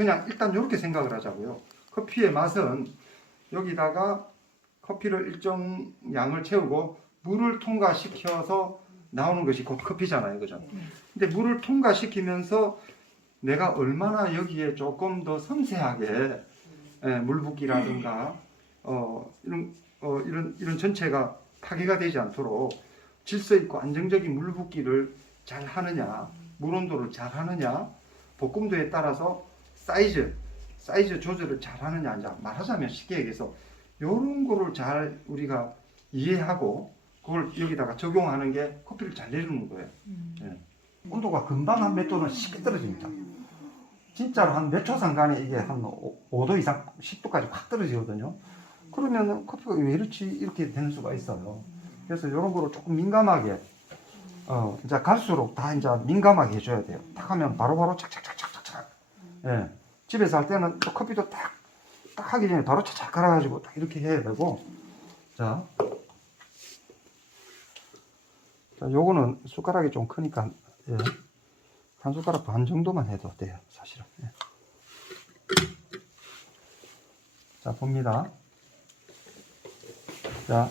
그냥 일단 이렇게 생각을 하자고요. 커피의 맛은 여기다가 커피를 일정 양을 채우고 물을 통과시켜서 나오는 것이 곧 커피잖아요. 그죠? 근데 물을 통과시키면서 내가 얼마나 여기에 조금 더 섬세하게 물붓기라든가 이런 전체가 파괴가 되지 않도록 질서 있고 안정적인 물붓기를 잘 하느냐, 물 온도를 잘 하느냐, 볶음도에 따라서 사이즈 조절을 잘 하느냐, 이제 말하자면 쉽게 얘기해서 이런 거를 잘 우리가 이해하고 그걸 여기다가 적용하는 게 커피를 잘 내주는 거예요. 예. 온도가 금방 한 몇 도는 쉽게 떨어집니다. 진짜로 한 몇 초 상간에 이게 한 5도 이상, 10도까지 확 떨어지거든요. 그러면 커피가 왜 이렇지? 이렇게 되는 수가 있어요. 그래서 이런 거를 조금 민감하게, 이제 갈수록 다 이제 민감하게 해줘야 돼요. 딱 하면 바로바로 착착착착착. 예. 집에서 할 때는 또 커피도 딱 하기 전에 바로 착착 갈아가지고 딱 이렇게 해야 되고. 자, 요거는 숟가락이 좀 크니까, 예. 한 숟가락 반 정도만 해도 돼요, 사실은. 예. 자, 봅니다. 자,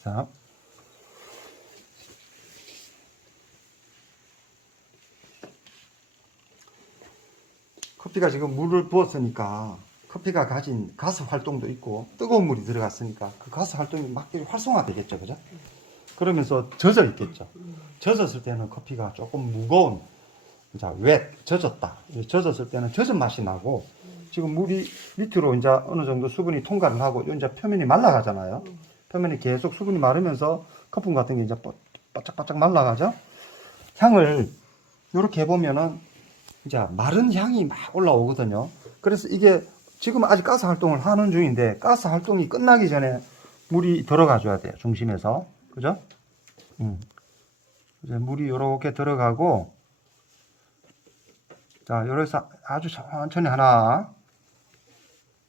자, 커피가 지금 물을 부었으니까 커피가 가진 가스 활동도 있고 뜨거운 물이 들어갔으니까 그 가스 활동이 막 활성화되겠죠, 그죠? 그러면서 젖어 있겠죠. 젖었을 때는 커피가 조금 무거운, 자, 젖었다. 젖었을 때는 젖은 맛이 나고 지금 물이 밑으로 이제 어느 정도 수분이 통과를 하고 이제 표면이 말라가잖아요. 표면이 계속 수분이 마르면서 거품 같은 게 이제 바짝바짝 말라가죠. 향을 이렇게 해보면은 이제 마른 향이 막 올라오거든요. 그래서 이게 지금 아직 가스 활동을 하는 중인데 가스 활동이 끝나기 전에 물이 들어가줘야 돼요. 중심에서. 그죠? 이제 물이 이렇게 들어가고, 자, 이래서 아주 천천히 하나,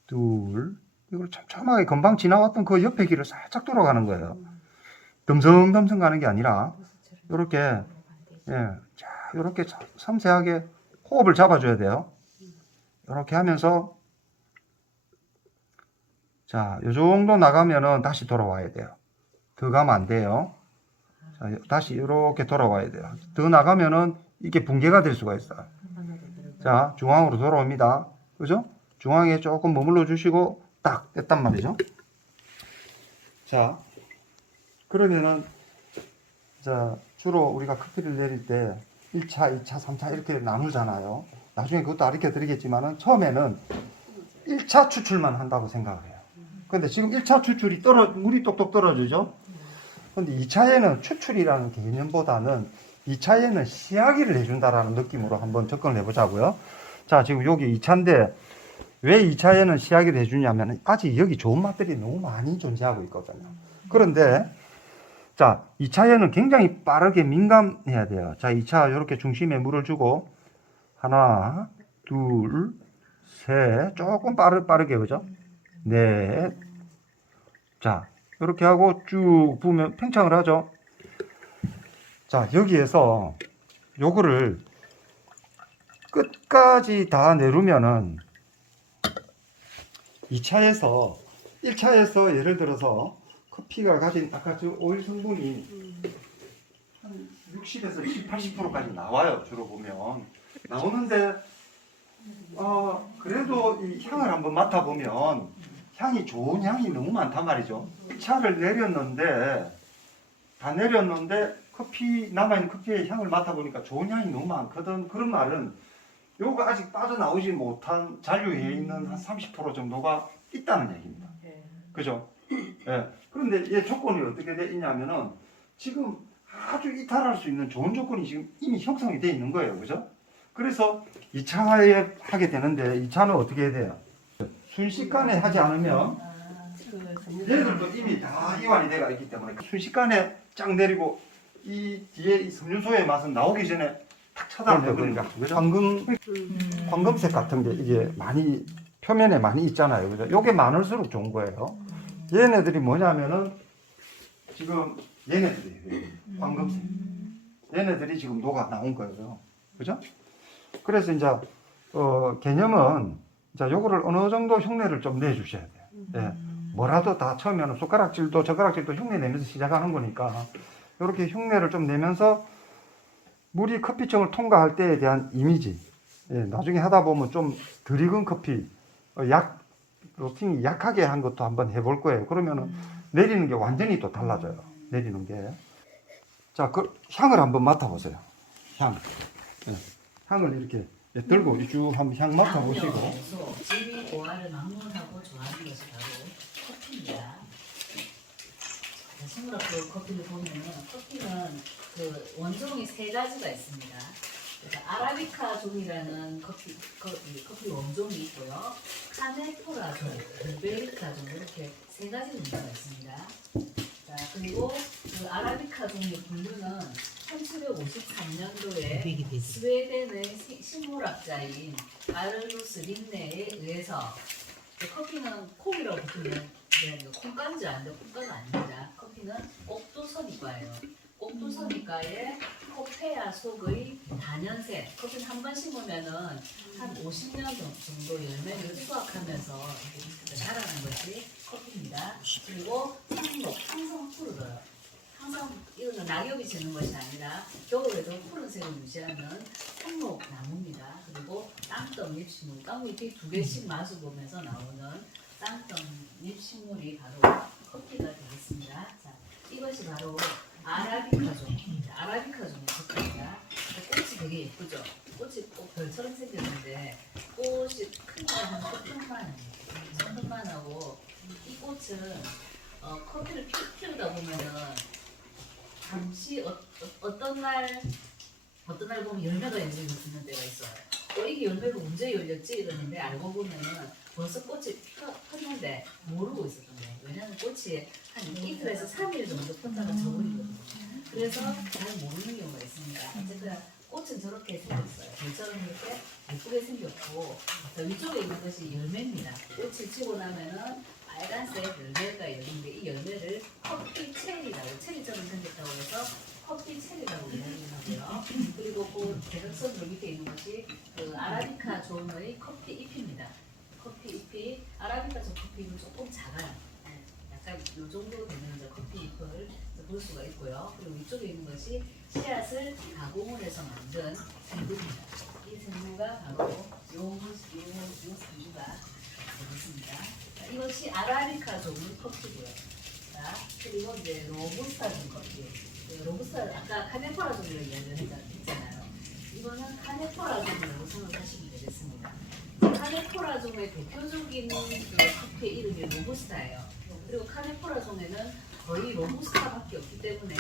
둘, 이걸 촘촘하게 금방 지나왔던 그 옆에 길을 살짝 돌아가는 거예요. 덤성덤성 가는 게 아니라, 이렇게, 예, 자, 이렇게 섬세하게 호흡을 잡아줘야 돼요. 이렇게 하면서, 자, 요 정도 나가면은 다시 돌아와야 돼요. 더 가면 안 돼요. 자, 다시 이렇게 돌아와야 돼요. 더 나가면은 이게 붕괴가 될 수가 있어요. 자, 중앙으로 돌아옵니다. 그죠? 중앙에 조금 머물러 주시고 딱 뺐단 말이죠. 자, 그러면은 자, 주로 우리가 커피를 내릴 때 1차, 2차, 3차 이렇게 나누잖아요. 나중에 그것도 가르쳐 드리겠지만은 처음에는 1차 추출만 한다고 생각을 해요. 근데 지금 1차 추출이 물이 똑똑 떨어지죠? 근데 2차에는 추출이라는 개념보다는 2차에는 시야기를 해준다라는 느낌으로 한번 접근을 해보자고요. 자, 지금 여기 2차인데 왜 2차에는 시야기를 해주냐면 아직 여기 좋은 맛들이 너무 많이 존재하고 있거든요. 그런데 자, 2차에는 굉장히 빠르게 민감해야 돼요. 자, 2차 이렇게 중심에 물을 주고 하나, 둘, 셋, 조금 빠르게 그죠? 넷. 자, 이렇게 하고 쭉 부으면 팽창을 하죠. 자, 여기에서 요거를 끝까지 다 내려면은 2차에서 1차에서 예를 들어서 커피가 가진 아까 저 오일 성분이 한 60에서 80까지 나와요. 주로 보면 나오는데 그래도 이 향을 한번 맡아보면 향이 좋은 향이 너무 많단 말이죠. 1차를 다 내렸는데 커피 남아있는 커피의 향을 맡아보니까 좋은 향이 너무 많거든. 그런 말은 요거 아직 빠져나오지 못한 잔류에 있는 한 30% 정도가 있다는 얘기입니다. 그죠? 예. 그런데 얘 조건이 어떻게 돼 있냐면은 지금 아주 이탈할 수 있는 좋은 조건이 지금 이미 형성이 돼 있는 거예요. 그죠? 그래서 2차에 하게 되는데 2차는 어떻게 해야 돼요? 순식간에 하지 않으면 얘들도 이미 다 이완이 돼가 있기 때문에 순식간에 쫙 내리고 이 뒤에 이 섬유소의 맛은 나오기 전에 탁 쳐다보는 그러니까 그죠? 황금색 같은 게 이게 많이 표면에 많이 있잖아요. 그죠? 요게 많을수록 좋은 거예요. 얘네들이 뭐냐면은 지금 얘네들이 황금색. 얘네들이 지금 녹아 나온 거예요. 그죠? 그래서 이제 개념은 자 요거를 어느 정도 흉내를 좀 내주셔야 돼요. 예. 뭐라도 다 처음에는 숟가락질도 젓가락질도 흉내 내면서 시작하는 거니까 이렇게 흉내를 좀 내면서 물이 커피청을 통과할 때에 대한 이미지. 예, 나중에 하다 보면 좀 덜 익은 커피, 로스팅이 약하게 한 것도 한번 해볼 거예요. 그러면은 내리는 게 완전히 또 달라져요. 내리는 게. 자, 그 향을 한번 맡아보세요. 향. 예, 향을 이렇게 들고 쭉 한번 향 맡아보시고. 질이 고화를 막론하고 좋아하는 것이 바로 커피입니다. 식물학교 커피를 보면은 커피는 그 원종이 세 가지가 있습니다. 그러니까 아라비카 종이라는 커피 원종이 있고요. 카네포라 종, 베베리카 종 이렇게 세 가지 종류가 있습니다. 자, 그리고 그 아라비카 종의 분류는 1753년도에 스웨덴의 식물학자인 아르누스 린네에 의해서 커피는 콩이라고 부르면 콩가루인지 아닌데 콩가루 아닙니다. 커피는 옥도선이과예요. 옥도선이과의 코페아 속의 단연생 커피는 한 번 심으면은 한 50년 정도 열매를 수확하면서 자라는 것이 커피입니다. 그리고 항상 푸르러요. 항상 이거는 낙엽이 지는 것이 아니라 겨울에도 푸른색을 유지하는 상록 나무입니다. 그리고 땅떡잎 식물, 땅잎이 두 개씩 마주 보면서 나오는 땅떡잎 식물이 바로 커피가 되겠습니다. 자, 이것이 바로 아라비카 종, 아라비카 종의 커피입니다. 꽃이 되게 예쁘죠? 꽃이 꼭 별처럼 생겼는데 꽃이 크기가 한 손톱만 하고 이 꽃은 커피를 키우다 보면은 잠시 어떤 날 보면 열매가 열리고 있는 때가 있어요. 이게 열매가 언제 열렸지 이러는데 알고 보면은 벌써 꽃이 폈는데 모르고 있었던 거예요. 왜냐하면 꽃이 한 이틀에서 3일 정도 폈다가 져버리거든요. 그래서 잘 모르는 경우가 있습니다. 어쨌든 꽃은 저렇게 생겼어요. 별처럼 이렇게 예쁘게 생겼고 위쪽에 있는 것이 열매입니다. 꽃을 치고 나면은 빨간색 열매가 열리는데 이 열매를 커피 체리라고 체리처럼 생겼다고 해서 커피 체리라고 이야기하고요. 그리고 그 대각선으로 밑에 있는 것이 그 아라비카 종의 커피 잎입니다. 커피 잎이 아라비카 종 커피 잎은 조금 작아요. 약간 이 정도 되는 이제 커피 잎을 볼 수가 있고요. 그리고 위쪽에 있는 것이 씨앗을 가공을 해서 만든 생두입니다. 이 생두가 바로 요 생두가 되겠습니다. 이것이 아라비카 종의 커피고요. 자, 그리고 이제 로부스타 종 커피. 로부스타 아까 카네포라 종이라고 이야기를 했잖아요. 이거는 카네포라 종이라고 생각하시면 되겠습니다. 카네포라 종의 대표적인 그 커피의 이름이 로부스타예요. 그리고 카네포라 종에는 거의 로부스타밖에 없기 때문에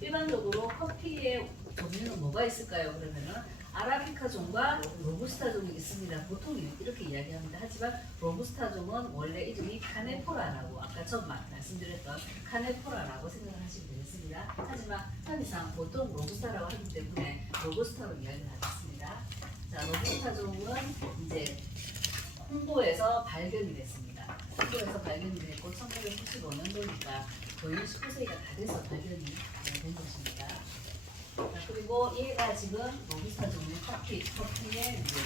일반적으로 커피의 종류는 뭐가 있을까요? 그러면은 아라비카 종과 로부스타 종이 있습니다. 보통 이렇게 이야기합니다. 하지만 로부스타 종은 원래 이름이 카네포라라고 아까 처음 말씀드렸던 카네포라라고 생각하시면 되겠습니다. 하지만 편의상 보통 로부스타라고 하기 때문에 로부스타로 이야기를 하겠습니다. 자, 로부스타 종은 이제 홍도에서 발견이 됐습니다. 홍도에서 발견이 됐고 1995년도니까 거의 19세기가 다 돼서 발견이 된 것입니다. 자, 그리고 얘가 지금 로부스타 종의 커피의 이제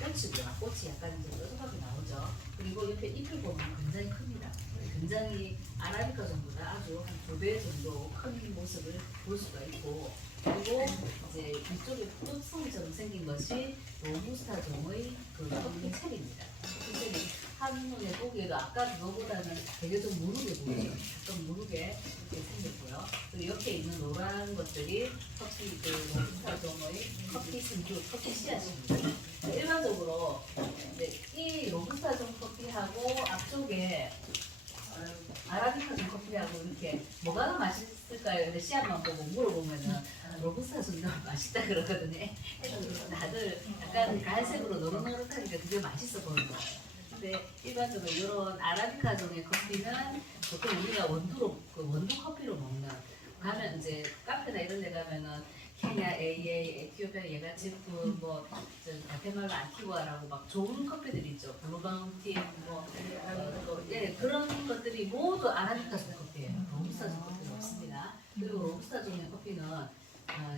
꽃이고요. 꽃이 약간 이제 뾰족하게 나오죠. 그리고 옆에 잎을 보면 굉장히 큽니다. 굉장히 아라비카 종보다 아주 한 2배 정도 큰 모습을 볼 수가 있고, 그리고 이제 이쪽에 푸석성처럼 생긴 것이 로부스타 종의 그 커피 체리입니다. 이 체리 한눈에 보기에도 아까 그거보다는 되게 좀 무르게 보이죠. 좀 무르게 이렇게 생겼고요. 그리고 옆에 있는 노란 것들이 커피 그 로부스타 종의 커피 신주, 커피 씨앗입니다. 일반적으로 이제 이 로부스타 종 커피하고 앞쪽에 아라비카 종 커피하고 이렇게 뭐가 더 맛있을까요? 근데 씨앗만 보고 물어보면은 로부스타 종이 더 맛있다 그러거든요. 다들 약간 갈색으로 노릇노릇하니까 되게 맛있어 보이는 거예요. 근데 일반적으로 이런 아라비카 종의 커피는 보통 우리가 원두 커피로 먹는 가면 이제 카페나 이런 데 가면은 케냐 AA, 에티오피아 얘가 제프, 뭐 과테말라 안티구아라고 막 좋은 커피들이 있죠. 블루마운틴 예, 그런 것들이 모두 아라비카 종의 커피예요. 로부스타 종 커피는 없습니다. 그리고 로부스타 종의 커피는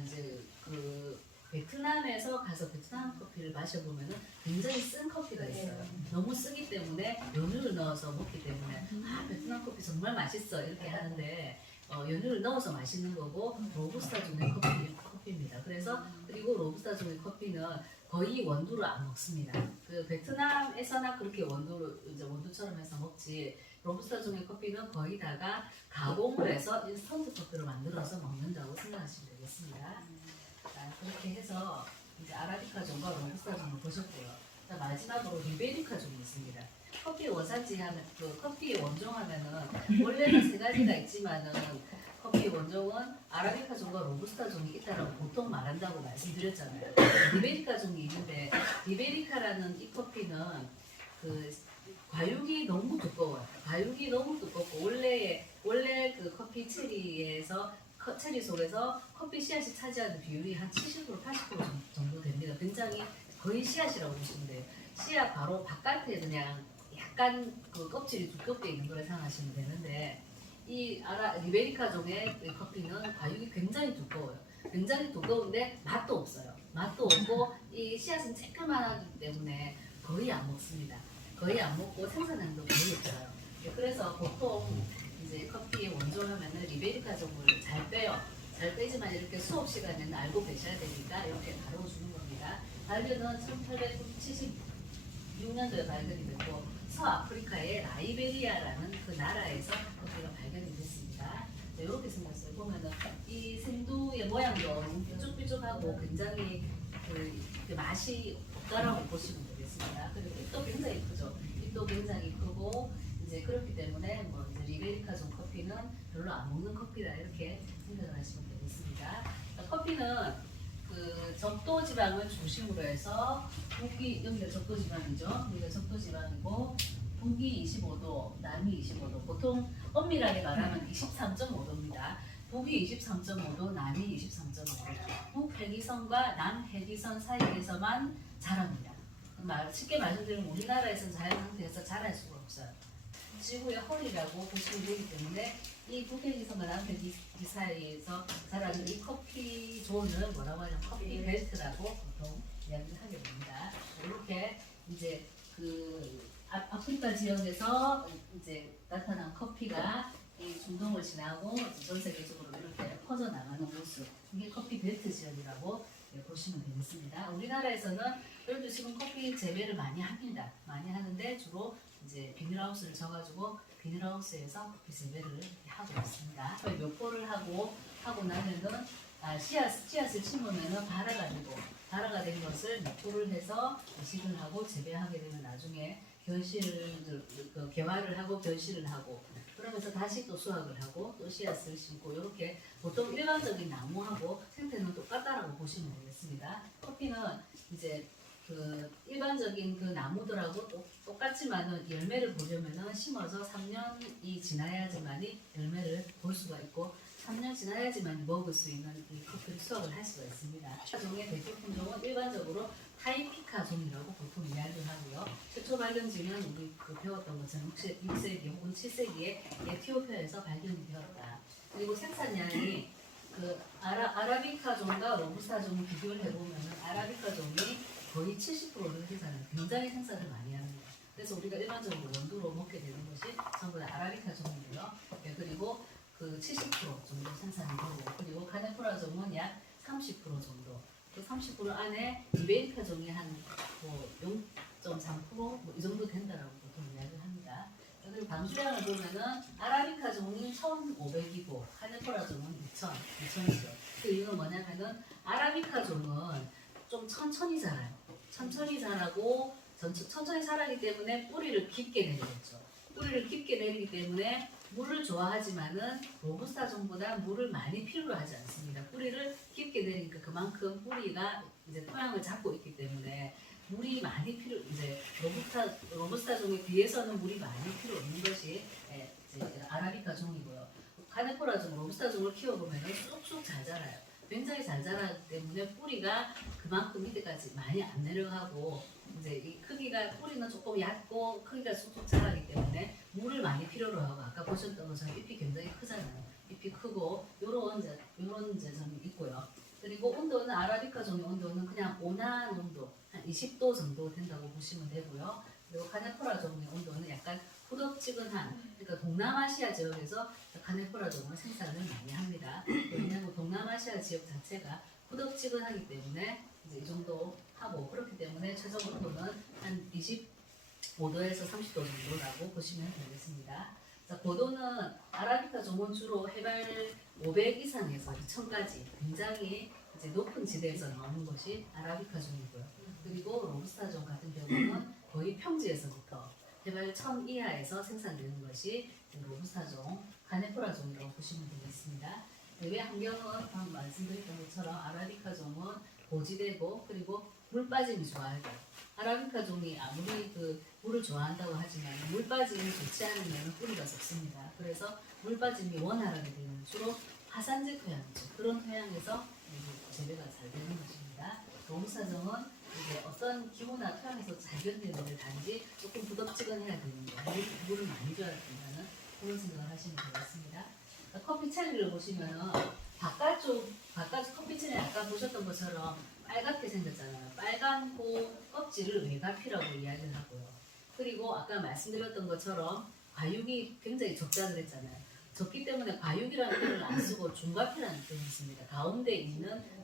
이제 그 베트남에서 가서 베트남 커피를 마셔보면은 굉장히 쓴 커피가 있어요. 너무 쓰기 때문에 연유를 넣어서 먹기 때문에 베트남 커피 정말 맛있어 이렇게 하는데 연유를 넣어서 마시는 거고 로부스타 종의 커피입니다. 그래서 그리고 로부스타 종의 커피는 거의 원두를 안 먹습니다. 그 베트남에서나 그렇게 원두를 이제 원두처럼 해서 먹지 로부스타 종의 커피는 거의 다가 가공을 해서 인스턴트 커피로 만들어서 먹는다고 생각하시면 되겠습니다. 자, 그렇게 해서 이제 아라비카 종과 로부스타 종을 보셨고요. 자, 마지막으로 리베리카 종이 있습니다. 커피 원산지 하면 그 커피 원종 하면은 원래는 세 가지가 있지만은 커피 원종은 아라비카 종과 로부스타 종이 있다라고 보통 말한다고 말씀드렸잖아요. 리베리카 종이 있는데 리베리카라는 이 커피는 그 과육이 너무 두꺼워요. 과육이 너무 두껍고 원래 그 커피 체리 속에서 커피 씨앗이 차지하는 비율이 한 70% 80% 정도 됩니다. 굉장히 거의 씨앗이라고 보시면 돼요. 씨앗 바로 바깥에 그냥 약간 그 껍질이 두껍게 있는 걸 생각하시면 되는데 이 리베리카 종의 커피는 과육이 굉장히 두꺼워요. 굉장히 두꺼운데 맛도 없어요. 맛도 없고 이 씨앗은 쬐끄만하기 때문에 거의 안 먹습니다. 거의 안 먹고 생산량도 거의 없어요. 그래서 보통 이제 커피 원조하면은 리베리카 종을 잘 빼요. 잘 빼지만 이렇게 수업 시간에는 알고 계셔야 되니까 이렇게 다뤄주는 겁니다. 발견은 1876년도에 발견이 됐고 서아프리카의 라이베리아라는 그 나라에서 커피가 발견이 됐습니다. 네, 이렇게 생겼어요. 보면은 이 생두의 모양도 삐쭉삐쭉하고 굉장히 그 맛이 없다라고 보시면 되겠습니다. 그리고 입도 굉장히 크죠. 입도 굉장히 크고 이제 그렇기 때문에 뭐 이제 리베리카 종 커피는 별로 안 먹는 커피다 이렇게 생각을 하시면 되겠습니다. 커피는 그 적도 지방을 중심으로 해서 여기가 적도 지방이죠. 여기가 적도 지방이고 북이 25도, 남이 25도. 보통 엄밀하게 말하면 23.5도입니다. 북이 23.5도, 남이 23.5도. 북해기선과 남해기선 사이에서만 자랍니다. 쉽게 말씀드리면 우리나라에서는 자연 상태에서 자랄 수가 없어요. 지구의 허리라고 보시면 되기 때문에 이 북해기선과 남해기 사이에서 자라는 이 커피 존을 뭐라고 하냐면 커피 벨트라고 보통 이야기를 하게 됩니다. 이렇게 이제 그 아프리카 지역에서 이제 나타난 커피가 이 중동을 지나고 전 세계적으로 이렇게 퍼져 나가는 모습, 이게 커피 벨트 지역이라고 보시면 되겠습니다. 우리나라에서는 그래도 지금 커피 재배를 많이 합니다. 많이 하는데 주로 이제 비닐하우스를 져가지고 비닐하우스에서 커피 재배를 하고 있습니다. 몇 포를 하고 나면은 씨앗을 심으면은 발화가 된 것을 몇 포를 해서 이식을 하고 재배하게 되면 나중에 개화를 하고 결실을 하고 그러면서 다시 또 수확을 하고 또 씨앗을 심고 이렇게 보통 일반적인 나무하고 생태는 똑같다라고 보시면 되겠습니다. 커피는 이제 그 일반적인 그 나무들하고 똑같지만은 열매를 보려면은 심어서 3년이 지나야지만이 열매를 볼 수가 있고 3년 지나야지만 먹을 수 있는 이 커피를 수확을 할 수가 있습니다. 종의 대표 품종은 일반적으로 타이피카 종이라고 보통 이야기를 하고요. 최초 발견지는 우리 배웠던 것처럼 6세기 혹은 7세기에 에티오피아에서 발견이 되었다. 그리고 생산량이 그 아라비카 종과 로부스타 종을 비교를 해보면은 아라비카 종이 거의 70%를 생산해요. 굉장히 생산을 많이 합니다. 그래서 우리가 일반적으로 원두로 먹게 되는 것이 전부 다 아라비카 종이고요. 그리고 그 70% 정도 생산이 되고 그리고 카네프라 종은 약 30% 정도. 그 30% 안에 리베리카 종이 한 뭐 0.3% 이 정도 된다라고 보통 이야기를 합니다. 그리고 방수량을 보면은 아라비카 종이 1,500이고 카네프라 종은 2,000이죠. 그 이유는 뭐냐면은 아라비카 종은 좀 천천히 자라요. 천천히 자라고 천천히 자라기 때문에 뿌리를 깊게 내리겠죠. 뿌리를 깊게 내리기 때문에 물을 좋아하지만은 로부스타 종보다 물을 많이 필요로 하지 않습니다. 뿌리를 깊게 내리니까 그만큼 뿌리가 이제 토양을 잡고 있기 때문에 물이 많이 이제 로부스타 종에 비해서는 물이 많이 필요 없는 것이 이제 아라비카 종이고요. 카네포라 종, 로부스타 종을 키워보면 쑥쑥 잘 자라요. 굉장히 잘 자라기 때문에 뿌리가 그만큼 밑에까지 많이 안 내려가고 이제 이 크기가 뿌리는 조금 얕고 크기가 쑥쑥 자라기 때문에 물을 많이 필요로 하고 아까 보셨던 것처럼 잎이 굉장히 크잖아요. 잎이 크고 요런 이제 점이 있고요. 그리고 온도는 아라비카 종의 온도는 그냥 온화한 온도 한 20도 정도 된다고 보시면 되고요. 그리고 카네포라 종의 온도는 약간 후덥지근한 그러니까 동남아시아 지역에서 카네포라 종을 생산을 많이 합니다. 왜냐하면 동남아시아 지역 자체가 후덥지근하기 때문에 이제 이 정도 하고 그렇기 때문에 최저 온도는 한 25도에서 30도 정도라고 보시면 되겠습니다. 자, 고도는 아라비카 종은 주로 해발 500 이상에서 2000까지 굉장히 이제 높은 지대에서 나오는 것이 아라비카 종이고요. 그리고 로부스타 종 같은 경우는 거의 평지에서부터 해발 1000 이하에서 생산되는 것이 로부스타 종, 카네포라 종이라고 보시면 되겠습니다. 외 환경은 방금 말씀드렸던 것처럼 아라비카 종은 고지대고 그리고 물 빠짐이 좋아요. 아라비카 종이 아무리 그 물을 좋아한다고 하지만 물 빠짐이 좋지 않으면 뿌리가 썩습니다. 그래서 물 빠짐이 원활하게 되는 주로 화산재 토양이죠. 그런 토양에서 재배가 잘 되는 것입니다. 로부스타종은 이제 어떤 기후나 토양에서 잘 견디는 단지 조금 부덥지근해야 되는 거, 물을 많이 줘야 된다는 그런 생각을 하시면 되겠습니다. 커피 첼리를 보시면은 바깥쪽 커피 첼리 아까 보셨던 것처럼 빨갛게 생겼잖아요. 빨간 껍질을 외가피라고 이야기를 하고요. 그리고 아까 말씀드렸던 것처럼 과육이 굉장히 적다 그랬잖아요. 적기 때문에 과육이라는 표현을 안 쓰고 중과피라는 표현을 씁니다. 가운데 있는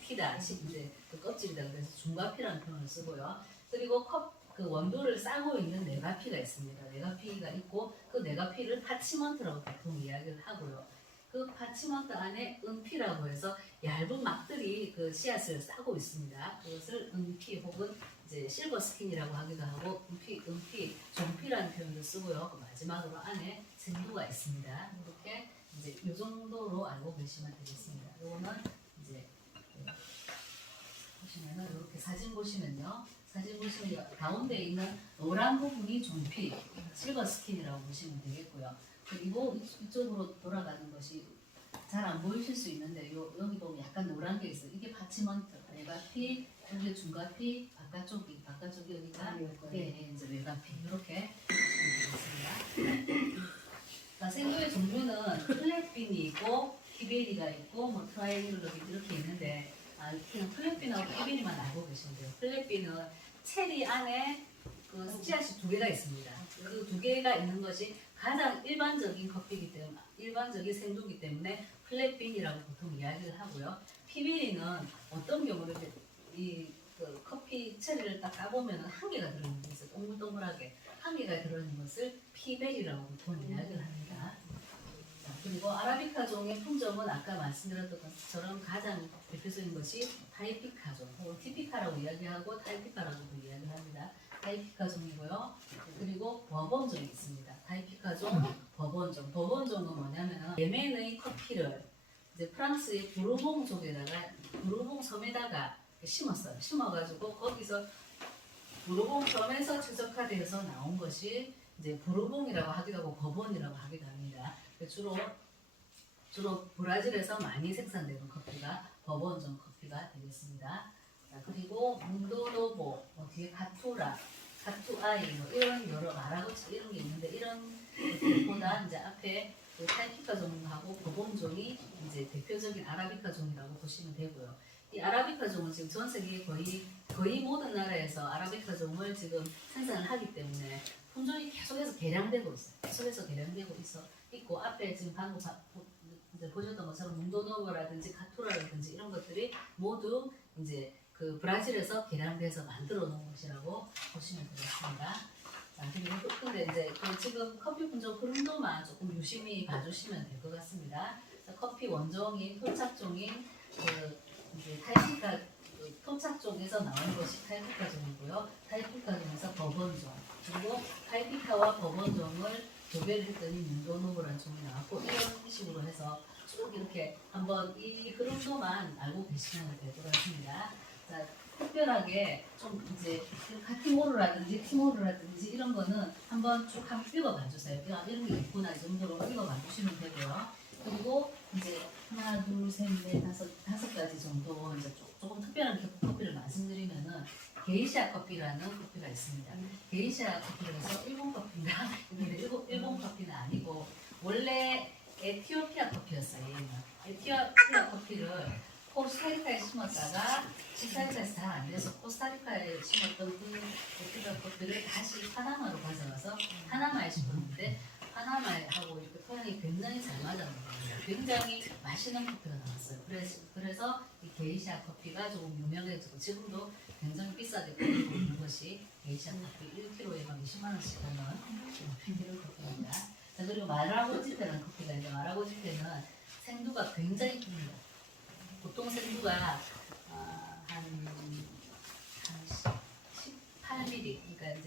피다, 이제 그 껍질이다 그래서 중과피라는 표현을 쓰고요. 그리고 그 원두를 싸고 있는 네가피가 있습니다. 네가피가 있고 그 네가피를 파치먼트라고 보통 이야기를 하고요. 그 파치먼트 안에 은피라고 해서 얇은 막들이 그 씨앗을 싸고 있습니다. 그것을 은피 혹은 이제 실버 스킨이라고 하기도 하고 은피, 종피라는 표현도 쓰고요. 그 마지막으로 안에 생두가 있습니다. 이렇게 이제 이 정도로 알고 계시면 되겠습니다. 이거는 이제 보시면은 이렇게 사진 보시면 가운데 있는 노란 부분이 종피, 실버 스킨이라고 보시면 되겠고요. 그리고 이쪽으로 돌아가는 것이 잘 안 보이실 수 있는데 여기 보면 약간 노란 게 있어요. 이게 파치먼트, 외가피, 여기 중가피, 바깥쪽이 여기가 이제 외가피 이렇게 보시면 되겠습니다. 생두의 종류는 플랫빈이 있고 키베리가 있고 뭐 트라이앵글러 이렇게 있는데 그냥 플랫빈하고 키베리만 알고 계시면 돼요. 플랫빈은 체리 안에 그 씨앗이 2개가 있습니다. 그 2개가 있는 것이 가장 일반적인 커피이기 때문에 일반적인 생두기 때문에 플랫빈이라고 보통 이야기를 하고요. 피베리는 어떤 경우는 그 커피 체리를 딱 까보면 1개가 들어있는 게 있어요. 동글동글하게 1개가 들어있는 것을 피베리라고 보통 이야기를 합니다. 자, 그리고 아라비카 종의 품종은 아까 말씀드렸던 것처럼 가장 대표적인 것이 타이피카 종 혹은 티피카라고 이야기하고 타이피카라고도 이야기를 합니다. 타이피카 종이고요. 그리고 버번종이 있습니다. 타이피카 종, 버번종. 버번종은 뭐냐면은 예멘의 커피를 이제 프랑스의 부르봉 쪽에다가 부르봉 섬에다가 심었어요. 심어가지고 거기서 부르봉 섬에서 최적화돼서 나온 것이 이제 부르봉이라고 하기도 하고 버번이라고 하기도 합니다. 주로 브라질에서 많이 생산되는 커피가 버번종 커피가 되겠습니다. 자, 그리고 문도노보, 뭐 뒤에 카투아이, 뭐 이런 여러 마라고치 이런 게 있는데 이런 것보다 이제 앞에 그 타이피카 종하고 버번종이 이제 대표적인 아라비카 종이라고 보시면 되고요. 이 아라비카 종은 지금 전 세계 거의 모든 나라에서 아라비카 종을 지금 생산을 하기 때문에 품종이 계속해서 개량되고 있어요. 계속해서 개량되고 있고 앞에 지금 방금 이제 보셨던 것처럼 문도노보라든지 카투라라든지 이런 것들이 모두 이제 그 브라질에서 개량돼서 만들어 놓은 것이라고 보시면 되겠습니다. 자, 그리고 근데 이제 그 지금 커피 품종 흐름도만 조금 유심히 봐주시면 될 것 같습니다. 자, 커피 원종인 토착종인 그 이제 타이피카 토착종에서 나오는 것이 타이피카 종이고요. 타이피카 종에서 버번종 그리고 타이피카와 버번종을 교배를 했더니 문도노보라는 종이 나왔고 이런 식으로 해서 쭉 이렇게 한번 이 흐름도만 알고 계시면 될 것 같습니다. 자, 특별하게 좀 이제 카티모르라든지 티모르라든지 이런 거는 한번 쭉 한번 읽어봐 주세요. 이런 게 있구나 이 정도로 읽어봐 주시면 되고요. 그리고 이제 하나, 둘, 셋, 넷, 다섯 가지 정도 이제 조금 특별한 커피를 말씀드리면은 게이샤 커피라는 커피가 있습니다. 게이샤 커피에서 일본 커피인가? 근데 일본 커피는 아니고 원래 에티오피아 커피였어요. 얘는. 에티오피아 커피를 코스타리카에 심었다가 코스타리카에서 잘 안 돼서 코스타리카에 심었던 그 에티오피아 커피를 다시 파나마로 가져가서 파나마에 심었는데 파나마하고 이렇게 토양이 굉장히 잘 맞았는 거예요. 굉장히 맛있는 커피가 나왔어요. 그래서 이 게이샤 커피가 조금 유명해지고 지금도 굉장히 비싸게 팔리고 있는 것이 게이샤 커피 1kg에 막 20만 원씩 하는 이런 커피입니다. 자, 그리고 마라고지페라는 커피가 있는데 마라고지페는 생두가 굉장히 큽니다. 보통 생두가 한 18mm, 그러니까 이제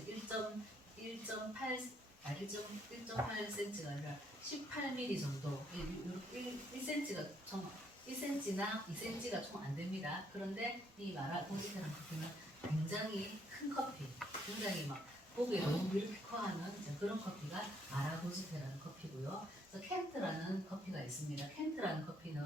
1.8cm가 아니라 18mm 정도, 1cm가 총 1cm나 2cm가 총 안 됩니다. 그런데 이 마라고지페라는 커피는 굉장히 큰 커피, 굉장히 막 보기에 너무 이렇게 커하는 그런 커피가 마라고지페라는 커피고요. 그래서 켄트라는 커피가 있습니다. 켄트라는 커피는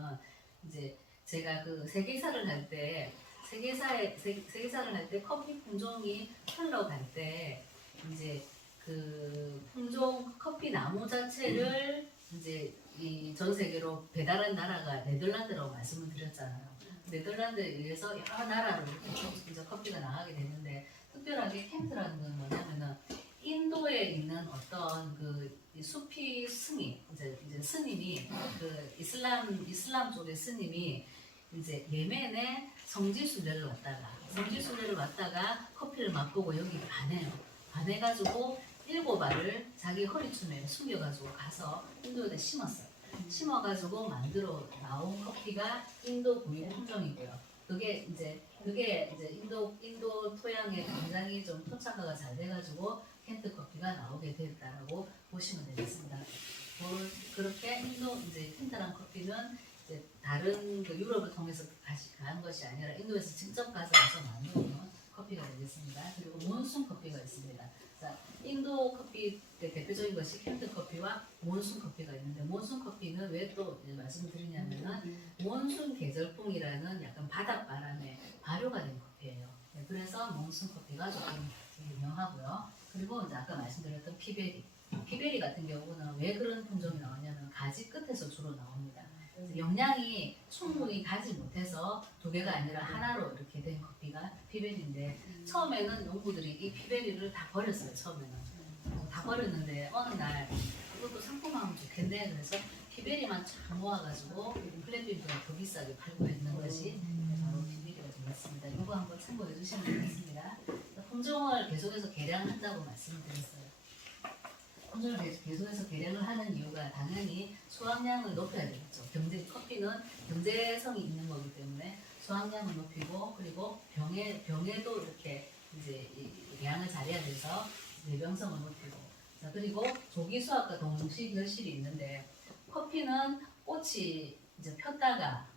이제 제가 그 세계사를 할 때 세계사를 할 때 커피 품종이 흘러갈 때 이제 그 품종 커피 나무 자체를 이제 이 전 세계로 배달한 나라가 네덜란드라고 말씀을 드렸잖아요. 네덜란드에 의해서 여러 나라로 이제 커피가 나가게 되는데 특별하게 켄트라는 건 뭐냐면은 인도에 있는 어떤 그 수피 스님 이제 스님이 그 이슬람 쪽의 스님이 이제 예멘에 성지순례를 왔다가 커피를 맛보고 여기 반해가지고 7알을 자기 허리춤에 숨겨가지고 가서 인도에다 심어가지고 만들어 나온 커피가 인도 고유 품종이고요. 그게 이제 인도 토양에 굉장히 좀 토착화가 잘 돼가지고 켄트 커피가 나오게 됐다라고 보시면 되겠습니다. 그렇게 이제 켄트란 커피는 이제 다른 그 유럽을 통해서 간 것이 아니라 인도에서 직접 가서 만들어놓은 커피가 되겠습니다. 그리고 몬순 커피가 있습니다. 자, 인도 커피 대표적인 것이 켄트 커피와 몬순 커피가 있는데 몬순 커피는 왜 또 말씀드리냐면은 몬순 계절풍이라는 약간 바닷바람에 발효가 된 커피예요. 네, 그래서 몬순 커피가 조금 유명하고요. 그리고 이제 아까 말씀드렸던 피베리 같은 경우는 왜 그런 품종이 나오냐면 가지 끝에서 주로 나옵니다. 영양이 충분히 가지 못해서 2개가 아니라 하나로 이렇게 된 커피가 피베리인데 처음에는 농부들이 이 피베리를 다 버렸어요. 다 버렸는데 어느 날 그것도 상품화하면 좋겠네. 그래서 피베리만 쫙 모아가지고 플랫빈보다 더 비싸게 팔고 있는 것이 바로 피베리가 되겠습니다. 이거 한번 참고해 주시면 되겠습니다. 품종을 계속해서 개량한다고 말씀을 드렸어요. 품종을 계속해서 개량을 하는 이유가 당연히 수확량을 높여야 되겠죠. 커피는 경제성이 있는 거기 때문에 수확량을 높이고 그리고 병에도 이렇게 이제 양을 잘해야 돼서 내병성을 높이고 자 그리고 조기 수확과 동시 결실이 있는데 커피는 꽃이 이제 폈다가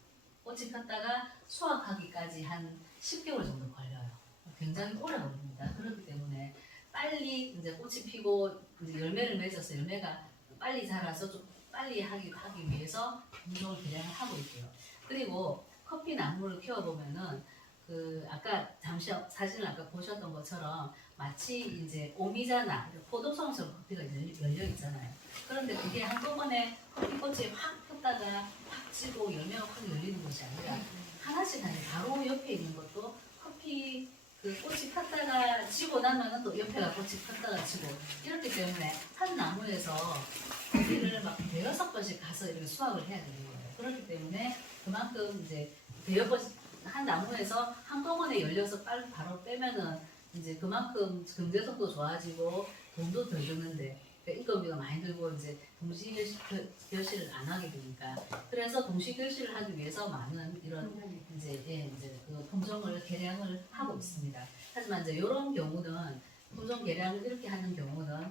수확하기까지 한 10개월 정도 걸려요. 굉장히 오래 걸립니다. 그렇기 때문에 빨리 이제 꽃이 피고 이제 열매를 맺어서 열매가 빨리 자라서 좀 빨리 하기 위해서 품종을 개량을 하고 있고요. 그리고 커피 나무를 키워보면은 그 아까 잠시 사진을 아까 보셨던 것처럼 마치 이제 오미자나 포도송처럼 커피가 열려 있잖아요. 그런데 그게 한꺼번에 커피꽃이 확 폈다가 확 지고 열매가 확 열리는 것이 아니라 하나씩 바로 옆에 있는 것도 커피 그 꽃이 폈다가 지고 나면은 또 옆에가 꽃이 폈다가 지고 이렇기 때문에 한 나무에서 커피를 막 5-6번씩 가서 이렇게 수확을 해야 되는 거예요. 그렇기 때문에 그만큼 이제 5-6번씩 한 나무에서 한꺼번에 열려서 바로 빼면은 이제 그만큼 경제성도 좋아지고 돈도 덜 드는데 그러니까 인건비가 많이 들고 이제 동시 결실을 안 하게 되니까 그래서 동시 결실을 하기 위해서 많은 이런 이제 그 품종을 개량을 하고 있습니다. 하지만 이제 이런 경우는 품종 개량을 이렇게 하는 경우는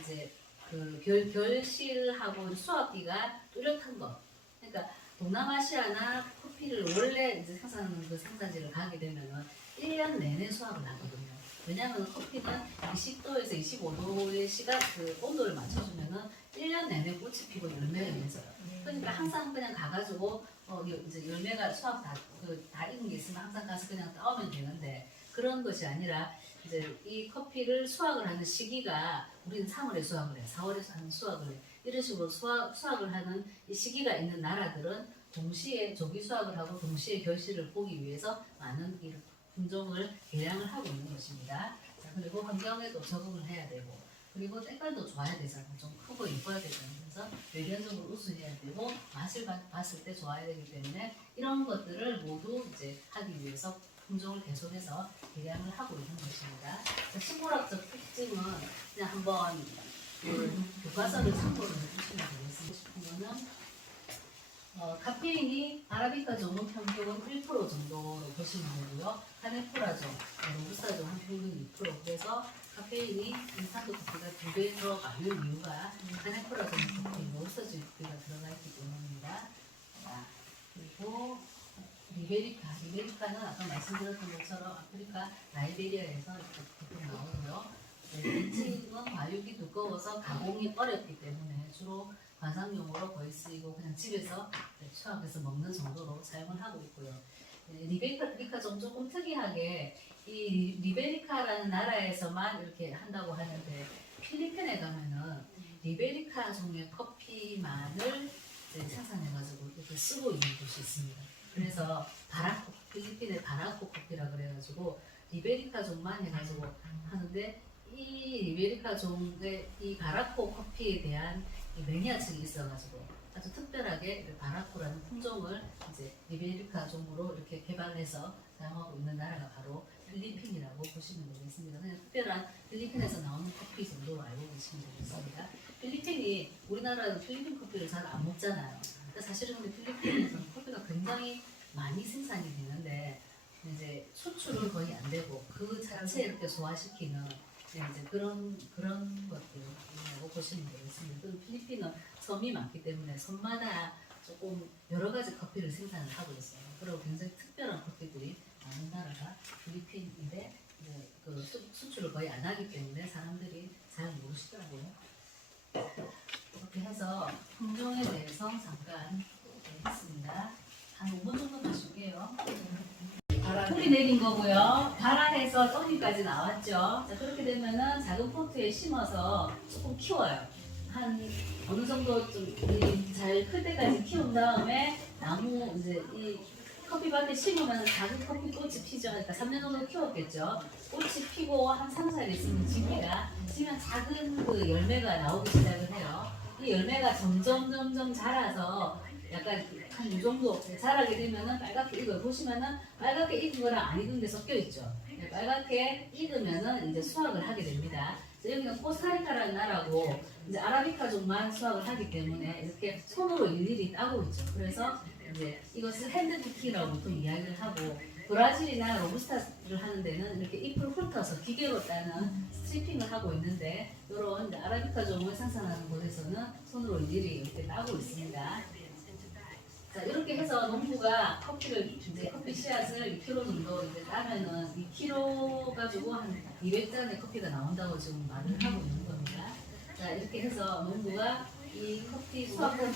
이제 그 결실하고 수확기가 뚜렷한 거. 그러니까 동남아시아나 커피를 원래 이제 생산하는 그 생산지를 가게 되면은 1년 내내 수확을 하거든요. 왜냐하면 커피는 20도에서 25도의 그 온도를 맞춰주면은 1년 내내 꽃이 피고 열매를 맺어요. 그러니까 항상 그냥 가가지고 이제 열매가 수확 다 익은 게 있으면 항상 가서 그냥 따오면 되는데 그런 것이 아니라 이제 이 커피를 수확을 하는 시기가 우리는 3월에 수확을 해, 4월에 하는 수확을 해. 이런 식으로 수확을 하는 이 시기가 있는 나라들은 동시에 조기 수확을 하고 동시에 결실을 보기 위해서 많은 이 품종을 개량을 하고 있는 것입니다. 자, 그리고 환경에도 적응을 해야 되고 그리고 색깔도 좋아야 되잖아요. 좀 크고 예뻐야 되잖아요. 그래서 외견적으로 우수해야 되고 맛을 봤을 때 좋아야 되기 때문에 이런 것들을 모두 이제 하기 위해서 품종을 개선해서 개량을 하고 있는 것입니다. 식물학적 특징은 그냥 한번 그 교과서를 참고를 해주시면 되겠습니다. 싶은 거는 카페인이 아라비카 종은 평균 1% 정도로 보시면 되고요. 카네포라종, 로부스타종 한 평균 2%. 그래서 카페인이 인스턴트 커피가 2배 더 많은 이유가 카네포라종 커피, 로부스타종 커피가 들어가 있기 때문입니다. 자, 그리고 리베리카는 아까 말씀드렸던 것처럼 아프리카 라이베리아에서 이렇게 나오고요. 리치는 과육이 두꺼워서 가공이 어렵기 때문에 주로 관상용으로 거의 쓰이고 그냥 집에서 수확해서 먹는 정도로 사용을 하고 있고요. 리베리카 좀 조금 특이하게 이 리베리카라는 나라에서만 이렇게 한다고 하는데 필리핀에 가면은 리베리카 종의 커피만을 생산해가지고 이렇게 쓰고 있는 곳이 있습니다. 그래서 필리핀의 바라코 커피라 그래가지고 리베리카 종만 해가지고 하는데 이 리베리카 종의 이 바라코 커피에 대한 이 매니아층이 있어가지고 아주 특별하게 바라코라는 품종을 이제 리베리카 종으로 이렇게 개발해서 사용하고 있는 나라가 바로 필리핀이라고 보시면 되겠습니다. 그냥 특별한 필리핀에서 나오는 커피 정도로 알고 계시면 되겠습니다. 필리핀이 우리나라는 필리핀 커피를 잘 안 먹잖아요. 사실은 근데 필리핀에서는 커피가 굉장히 많이 생산이 되는데 이제 수출은 거의 안 되고 그 자체 이렇게 소화시키는 이제 그런 것들이라고 보시면 되겠습니다. 또 필리핀은 섬이 많기 때문에 섬마다 조금 여러 가지 커피를 생산을 하고 있어요. 그리고 굉장히 특별한 커피들이 많은 나라가 필리핀인데 이제 그 수출을 거의 안 하기 때문에 사람들이 잘 모르시더라고요. 이렇게 해서 품종에 대해서 잠깐 했습니다. 한 5분 정도 마실게요. 풀이 내린 거고요. 발아해서ต้น까지 나왔죠. 자, 그렇게 되면은 작은 포트에 심어서 조금 키워요. 한 어느 정도 좀 잘 클 때까지 키운 다음에 나무 이제 이 커피밭에 심으면 작은 커피꽃이 피죠. 그러니까 3년 정도 키웠겠죠. 꽃이 피고 한 3, 4일 있으면 집니다. 지면 작은 그 열매가 나오기 시작을 해요. 이 열매가 점점 자라서 약간 한 이 정도 자라게 되면은 빨갛게 익어요. 보시면은 빨갛게 익은 거랑 안 익은 게 섞여 있죠. 빨갛게 익으면은 이제 수확을 하게 됩니다. 여기는 코스타리카라는 나라고 이제 아라비카 종만 수확을 하기 때문에 이렇게 손으로 일일이 따고 있죠. 그래서 이제 이것을 핸드피킹이라고 보통 이야기를 하고 브라질이나 로부스타를 하는 데는 이렇게 잎을 훑어서 기계로 따는 스트리핑을 하고 있는데 이런 아라비카 종을 생산하는 곳에서는 손으로 일일이 이렇게 따고 있습니다. 자, 이렇게 해서 농부가 커피를 이제 커피 씨앗을 2kg 정도 이제 따면은 2kg 가지고 한 200잔의 커피가 나온다고 지금 말을 하고 있는 겁니다. 자, 이렇게 해서 농부가 이 수확한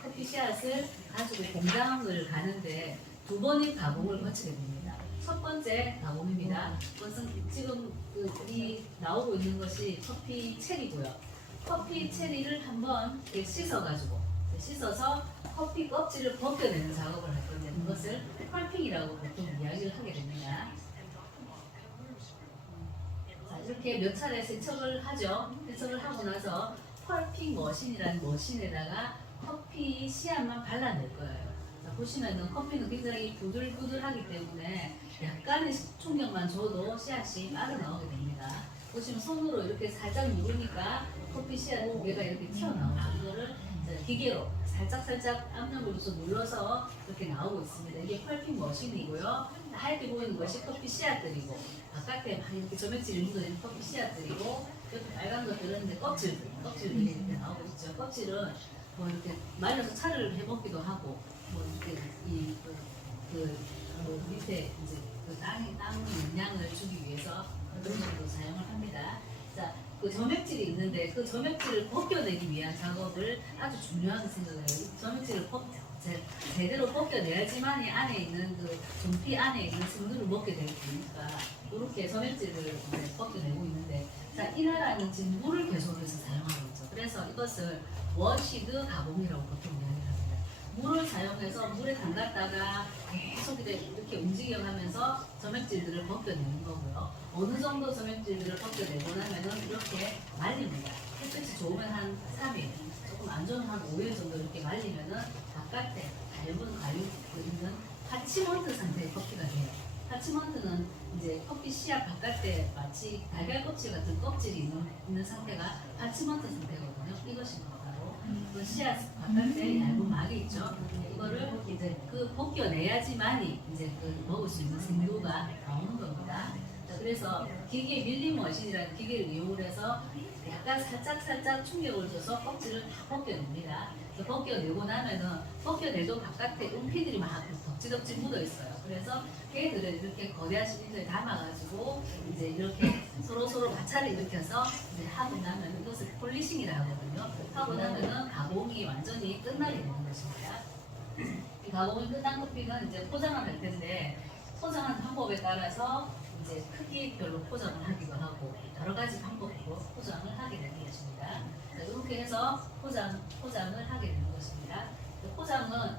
커피 씨앗을 가지고 공장을 가는데 2번의 가공을 거치게 됩니다. 첫 번째 가공입니다. 그것은 지금 이 나오고 있는 것이 커피 체리고요. 커피 체리를 한번 씻어서 커피 껍질을 벗겨내는 작업을 할 건데 그것을 펄핑이라고 보통 이야기를 하게 됩니다. 자, 이렇게 몇 차례 세척을 하죠. 세척을 하고 나서 펄핑 머신이라는 머신에다가 커피 씨앗만 발라낼 거예요. 자, 보시면은 커피는 굉장히 부들부들하기 때문에 약간의 충격만 줘도 씨앗이 빠져나오게 됩니다. 보시면 손으로 이렇게 살짝 누르니까 커피 씨앗 두 개가 이렇게 튀어나오죠. 이거를 기계로 살짝 압력을 줘서 눌러서 이렇게 나오고 있습니다. 이게 펄핑 머신이고요. 하얗게 보이는 것이 커피 씨앗들이고 바깥에 이렇게 점액질이 묻어있는 커피 씨앗들이고 옆에 빨간 것들은 이제 껍질들이 이렇게 나오고 있죠. 껍질은 뭐 이렇게 말려서 차를 해먹기도 하고 뭐 이렇게 밑에 이제 땅 영양을 주기 위해서 그런 식으로 사용을 합니다. 자, 그 점액질이 있는데 그 점액질을 벗겨내기 위한 작업을 아주 중요하게 생각해요. 이 점액질을 제대로 벗겨내야지만이 안에 있는 그 존피 안에 있는 생두를 먹게 되니까 이렇게 점액질을 이제 벗겨내고 있는데, 자, 이 나라는 지금 물을 계속해서 사용하고 있죠. 그래서 이것을 워시드 가공이라고 보통 이야기를 합니다. 물을 사용해서 물에 담갔다가 계속 이렇게 움직여가면서 점액질들을 벗겨내는 거고요. 어느 정도 점액질들을 벗겨내고 나면은 이렇게 말립니다. 햇빛이 좋으면 한 3일, 조금 안 좋으면 한 5일 정도 이렇게 말리면은 바깥에 얇은 가루 있는 파치먼트 상태의 커피가 돼요. 파치먼트는 이제 커피 씨앗 바깥에 마치 달걀껍질 같은 껍질이 있는 상태가 파치먼트 상태거든요. 이것이 바로 그 씨앗 바깥에 얇은 막이 있죠. 이거를 이제 그 벗겨내야지만이 이제 그 먹을 수 있는 생두가 나오는 겁니다. 자, 그래서 기계 밀림 머신이라는 기계를 이용해서 약간 살짝 충격을 줘서 껍질을 다 벗겨냅니다. 그래서 벗겨내고 나면은 벗겨내도 바깥에 은피들이 막 덕지덕지 묻어 있어요. 그래서 걔들을 이렇게 거대한 시리즈에 담아가지고 이제 이렇게 서로 마찰을 일으켜서 이제 하고 나면 이것을 폴리싱이라고 하거든요. 하고 나면은 가공이 완전히 끝나게 되는 것입니다. 이 가공이 끝난 커피는 이제 포장을 할 텐데, 포장하는 방법에 따라서 이제 크기별로 포장을 하기도 하고 여러 가지 방법으로 포장을 하게 되는 것입니다. 자, 이렇게 해서 포장을 하게 되는 것입니다. 포장은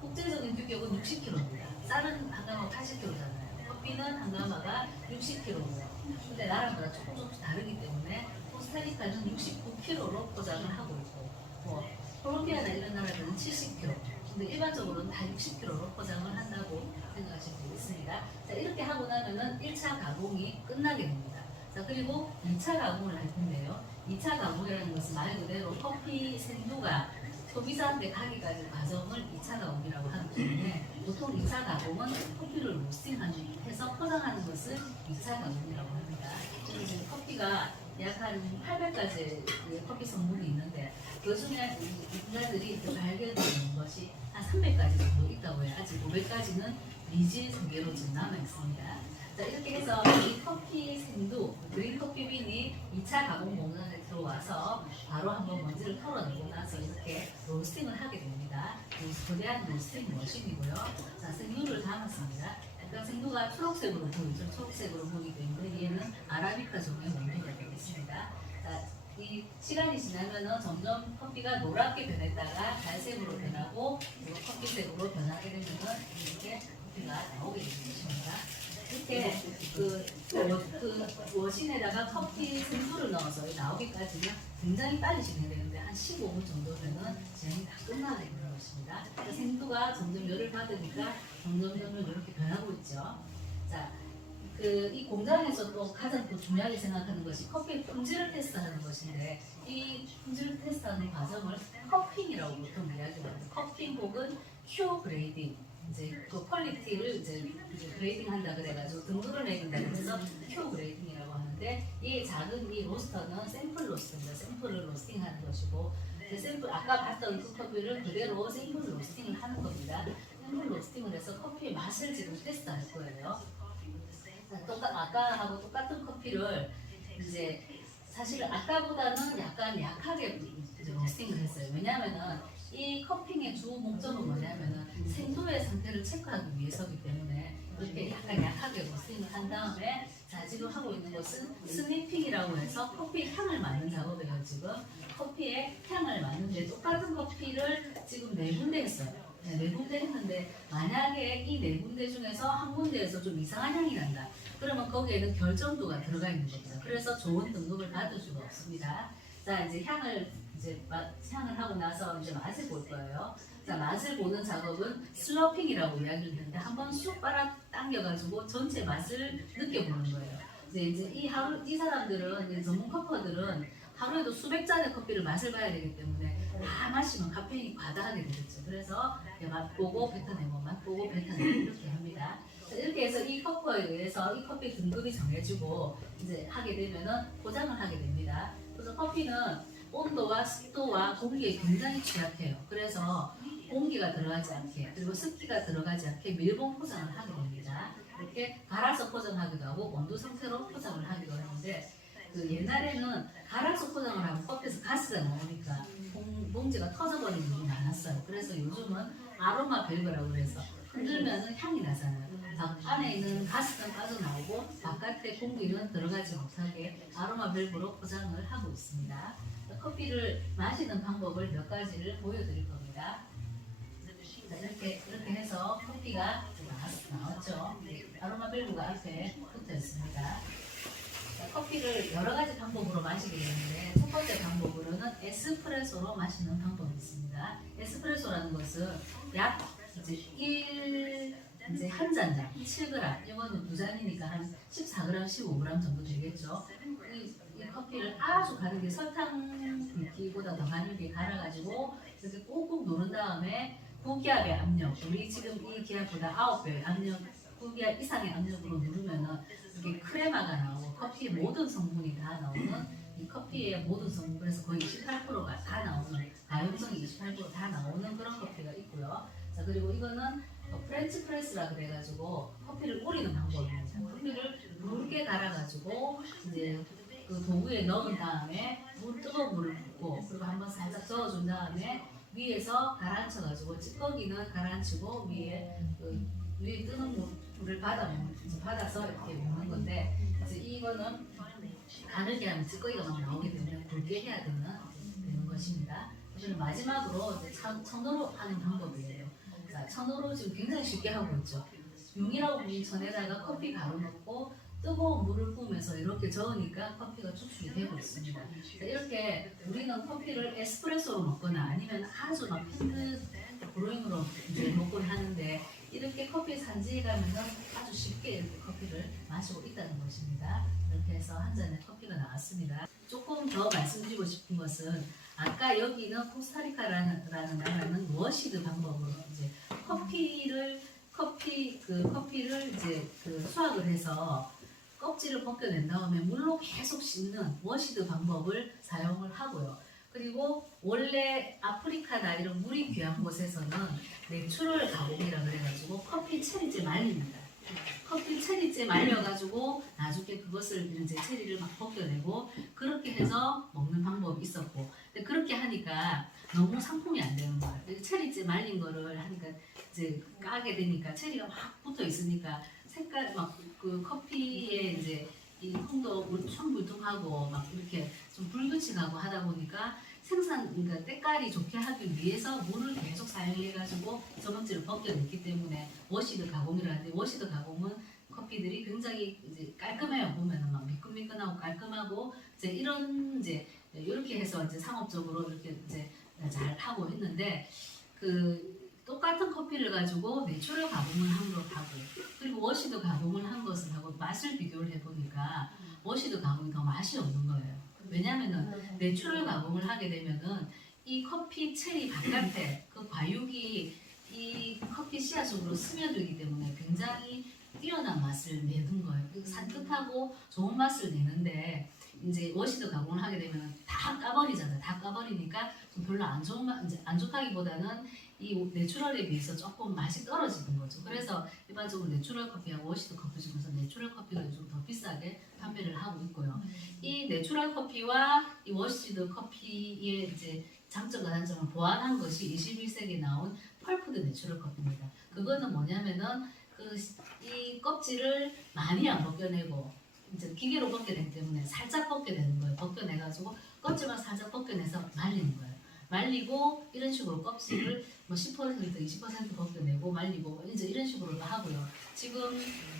국제적인 규격은 60kg입니다. 쌀은 한 가마 80kg잖아요. 커피는 한 가마가 60kg고요. 근데 나라마다 조금씩 다르기 때문에 코스타리카는 69kg로 포장을 하고 있고, 콜롬비아나 이런 나라들은 70kg. 근데 일반적으로는 다 60kg로 포장을 한다고 생각하시면 되겠습니다. 자, 이렇게 하고 나면은 1차 가공이 끝나게 됩니다. 자, 그리고 2차 가공을 할 텐데요. 2차 가공이라는 것은 말 그대로 커피 생두가 소비자한테 가기까지 과정을 2차 가공이라고 하기 때문에 보통 2차 가공은 커피를 로스팅해서 포장하는 것을 2차 가공이라고 합니다. 지금 커피가 약 한 800가지 커피 성분이 있는데 그 중에 인간들이 발견되는 것이 한 300가지 정도 있다고 해요. 아직 500가지는 미지 세계로 지금 남아 있습니다. 자, 이렇게 해서 이 커피 생두, 그린 커피 빈이 2차 가공 공장에 들어와서 바로 한번 먼지를 털어내고 나서 이렇게 로스팅을 하게 됩니다. 거대한 로스팅 머신이고요. 자, 생두를 담았습니다. 약간 생두가 초록색으로 보이죠. 초록색으로 보이기 때문에 얘는 아라비카 종의 원두가 되겠습니다. 자, 이 시간이 지나면은 점점 커피가 노랗게 변했다가 갈색으로 변하고 그리고 커피색으로 변하게 되면은 이렇게 커피가 나오게 되는 것입니다. 이렇게 그 워신에다가 커피 생두를 넣어서 나오기까지는 굉장히 빨리 진행되는데 한 15분 정도 되면 진행이 다 끝나게 되는 것입니다. 그러니까 생두가 점점 열을 받으니까 점점 이렇게 변하고 있죠. 자, 이 공장에서 또 가장 또 중요하게 생각하는 것이 커피의 품질을 테스트하는 것인데, 이 품질을 테스트하는 과정을 커핑이라고 보통 이야기합니다. 커핑 혹은 큐 그레이딩, 이제 그 퀄리티를 이제 그레이딩 한다 그래가지고 등급을 매긴다 그래서 큐 그레이딩이라고 하는데, 이 작은 이 로스터는 샘플 로스터입니다. 샘플을 로스팅하는 것이고, 샘플 아까 봤던 그 커피를 그대로 샘플 로스팅을 하는 겁니다. 샘플 로스팅을 해서 커피의 맛을 지금 테스트할 거예요. 아까하고 똑같은 커피를 이제 사실 아까보다는 약간 약하게 이제 로스팅을 했어요. 왜냐하면은 이 커핑의 주 목적은 뭐냐면은 생두의 상태를 체크하기 위해서기 때문에 이렇게 약간 약하게 로스팅을 한 다음에, 자, 지금 하고 있는 것은 스니핑이라고 해서 커피 향을 맡는 작업이에요. 지금 커피의 향을 맡는데 똑같은 커피를 지금 4군데 했어요. 네 군데 했는데 만약에 이 4군데 중에서 한 군데에서 좀 이상한 향이 난다. 그러면 거기에는 결정도가 들어가 있는 겁니다. 그래서 좋은 등급을 받을 수가 없습니다. 자, 이제 향을 하고 나서 이제 맛을 볼 거예요. 자, 맛을 보는 작업은 슬러핑이라고 이야기를 했는데 한번 쑥 빨아 당겨가지고 전체 맛을 느껴보는 거예요. 이제 이 사람들은 이제 전문 커퍼들은 하루에도 수백 잔의 커피를 맛을 봐야 되기 때문에 다 마시면 카페인이 과다하게 되겠죠. 그래서 맛보고 뱉어내고 맛보고 뱉어내고 이렇게 합니다. 이렇게 해서 이 커퍼에 의해서 이 커피 등급이 정해지고 이제 하게 되면은 포장을 하게 됩니다. 그래서 커피는 온도와 습도와 공기에 굉장히 취약해요. 그래서 공기가 들어가지 않게 그리고 습기가 들어가지 않게 밀봉 포장을 하게 됩니다. 이렇게 갈아서 포장하기도 하고 원두 상태로 포장을 하기도 하는데, 그 옛날에는 갈아서 포장을 하면 커피에서 가스가 나오니까 봉지가 터져버리는 일이 많았어요. 그래서 요즘은 아로마 밸브라고 그래서 흔들면은 향이 나잖아요. 안에 있는 가스는 빠져나오고 바깥에 공기는 들어가지 못하게 아로마 밸브로 포장을 하고 있습니다. 커피를 마시는 방법을 몇 가지를 보여드릴 겁니다. 자, 이렇게 해서 커피가 나왔죠. 아로마 밸브가 앞에 붙어 있습니다. 자, 커피를 여러 가지 방법으로 마시게 되는데 첫 번째 방법으로는 에스프레소로 마시는 방법이 있습니다. 에스프레소라는 것은 약 이제 한 잔당 7g, 이거는 두 잔이니까 한 14g, 15g 정도 되겠죠. 이 커피를 아주 가늘게 설탕 굵기보다 더 가늘게 갈아가지고 이렇게 꾹꾹 누른 다음에 9기압의 압력, 우리 지금 이 기압보다 9배 압력, 9기압 이상의 압력으로 누르면은 이렇게 크레마가 나오고 커피의 모든 성분이 다 나오는 이 커피의 모든 성분, 그래서 거의 28%가 다 나오는, 가용성이 28%다 나오는 그런 커피가 있고요. 자, 그리고 이거는 프렌치 프레스라 그래가지고 커피를 우리는 방법입니다. 커피를 묽게 갈아가지고 이제 그 도구에 넣은 다음에 뜨거운 물을 붓고 그리고 한번 살짝 저어준 다음에 위에서 가라앉혀가지고 찌꺼기는 가라앉히고 위에 뜨는 물을 받아서 이렇게 먹는 건데, 이제 이거는 가늘게 하면 찌꺼기가 막 나오기 때문에 굵게 해야 되는 것입니다. 그리고 마지막으로 이제 천으로 하는 방법이에요. 자, 천으로 지금 굉장히 쉽게 하고 있죠. 융이라고 불린 천에다가 커피 가루 넣고 뜨거운 물을 부으면서 이렇게 저으니까 커피가 추출이 되고 있습니다. 자, 이렇게 우리는 커피를 에스프레소로 먹거나 아니면 아주 막 핸드 브루잉으로 이제 먹곤 하는데, 이렇게 커피 산지에 가면은 아주 쉽게 이렇게 커피를 마시고 있다는 것입니다. 이렇게 해서 한 잔의 커피가 나왔습니다. 조금 더 말씀드리고 싶은 것은, 아까 여기는 코스타리카라는 나라는 워시드 방법으로 이제 커피를 이제 수확을 해서 껍질을 벗겨낸 다음에 물로 계속 씻는 워시드 방법을 사용을 하고요. 그리고 원래 아프리카나 이런 물이 귀한 곳에서는 내추럴 가공이라 그래가지고 커피 체리째 말립니다. 커피 체리째 말려가지고 나중에 그것을 이제 체리를 막 벗겨내고 그렇게 해서 먹는 방법이 있었고, 근데 그렇게 하니까 너무 상품이 안 되는 거예요. 체리째 말린 거를 하니까 이제 까게 되니까 체리가 막 붙어 있으니까 색깔 막 그 커피에 이제 이 홍도 울퉁불퉁하고 막 이렇게 좀 불규칙하고 하다 보니까 그러니까 때깔이 좋게 하기 위해서 물을 계속 사용해가지고 저먼지를 벗겨냈기 때문에 워시드 가공이라 하는데, 워시드 가공은 커피들이 굉장히 이제 깔끔해요. 보면은 막 미끈미끈하고 깔끔하고 이제 이렇게 해서 이제 상업적으로 이렇게 이제 잘 하고 있는데, 그 똑같은 커피를 가지고 내추럴 가공을 한 것하고 그리고 워시드 가공을 한 것을 하고 맛을 비교를 해보니까 워시드 가공이 더 맛이 없는 거예요. 왜냐하면은 내추럴 가공을 하게 되면은 이 커피 체리 바깥에 그 과육이 이 커피 씨앗 속으로 스며들기 때문에 굉장히 뛰어난 맛을 내는 거예요. 산뜻하고 좋은 맛을 내는데, 이제 워시드 가공을 하게 되면 다 까버리잖아요. 다 까버리니까 좀 별로 안 좋은 맛, 이제 안 좋다기보다는 이 내추럴에 비해서 조금 맛이 떨어지는 거죠. 그래서 일반적으로 내추럴 커피하고 워시드 커피 중에서 내추럴 커피가 요즘 더 비싸게 판매를 하고 있고요. 이 내추럴 커피와 이 워시드 커피의 이제 장점과 단점을 보완한 것이 21세기에 나온 펄프드 내추럴 커피입니다. 그거는 뭐냐면은 이 껍질을 많이 안 벗겨내고 이제 기계로 벗겨내기 때문에 살짝 벗겨내는 거예요. 벗겨내가지고 껍질만 살짝 벗겨내서 말리는 거예요. 말리고 이런 식으로 껍질을 뭐 10%, 20% 벗겨내고 말리고 이제 이런 식으로도 하고요. 지금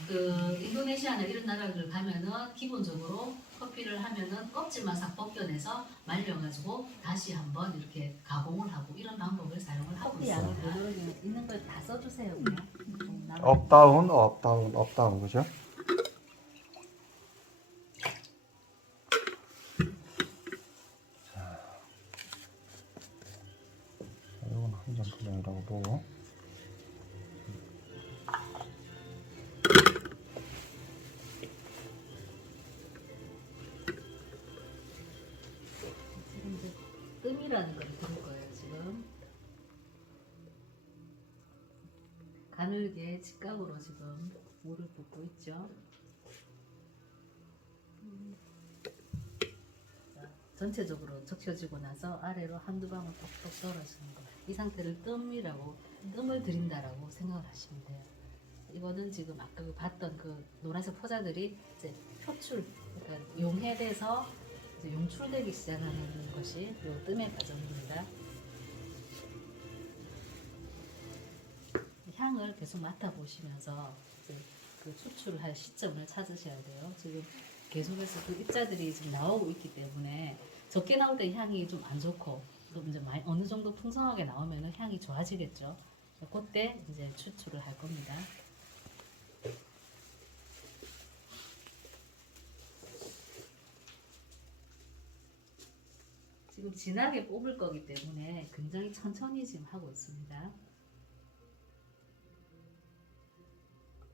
그 인도네시아나 이런 나라들 가면은 기본적으로 커피를 하면은 껍질만 싹 벗겨내서 말려가지고 다시 한번 이렇게 가공을 하고 이런 방법을 사용을 하고 커피 양을 있습니다. 되도록 있는 걸 다 써주세요. 그냥. 업다운 그죠? 이건 한잔 분량이라고 보고, 지금 이제 뜸이라는 걸 부를 거예요. 지금 가늘게 직각으로 지금 물을 붓고 있죠. 전체적으로 적셔지고 나서 아래로 한두 방울 톡톡 떨어지는 거. 이 상태를 뜸을 들인다라고 생각을 하시면 돼요. 이거는 지금 아까 봤던 그 노란색 포자들이 이제 표출, 그러니까 용해돼서 이제 용출되기 시작하는 것이 이 뜸의 과정입니다. 향을 계속 맡아보시면서 이제 그 추출할 시점을 찾으셔야 돼요. 지금 계속해서 그 입자들이 지금 나오고 있기 때문에 적게 나올 때 향이 좀 안 좋고 좀 이제 많이 어느 정도 풍성하게 나오면 향이 좋아지겠죠. 그때 이제 추출을 할 겁니다. 지금 진하게 뽑을 거기 때문에 굉장히 천천히 지금 하고 있습니다.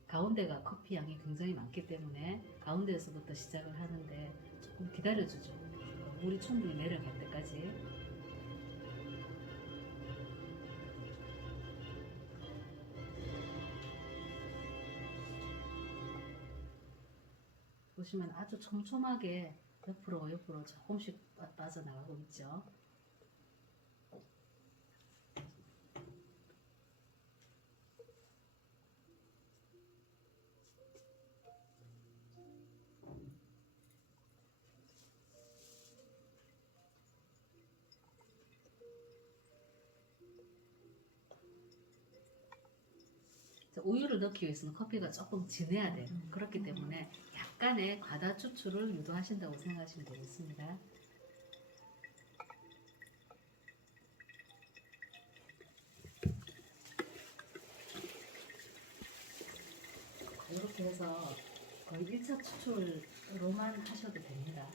가운데가 커피 향이 굉장히 많기 때문에 가운데에서부터 시작을 하는데 조금 기다려주죠. 물이 충분히 내려갈 때까지. 보시면 아주 촘촘하게 옆으로 조금씩 빠져나가고 있죠. 우유를 넣기 위해서는 커피가 조금 진해야 돼요. 그렇기 때문에 약간의 과다 추출을 유도하신다고 생각하시면 되겠습니다. 이렇게 해서 거의 1차 추출로만 하셔도 됩니다.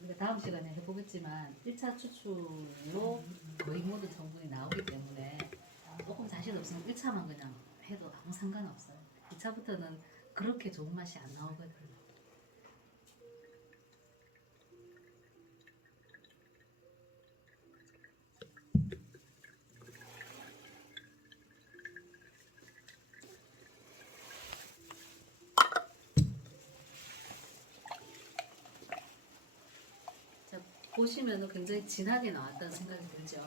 우리가 다음 시간에 해보겠지만 1차 추출로 거의 모든 성분이 나오기 때문에 조금 자신 없으면 1차만 그냥 해도 아무 상관없어요. 2차부터는 그렇게 좋은 맛이 안 나오거든요. 자, 보시면 굉장히 진하게 나왔다는 생각이 들죠.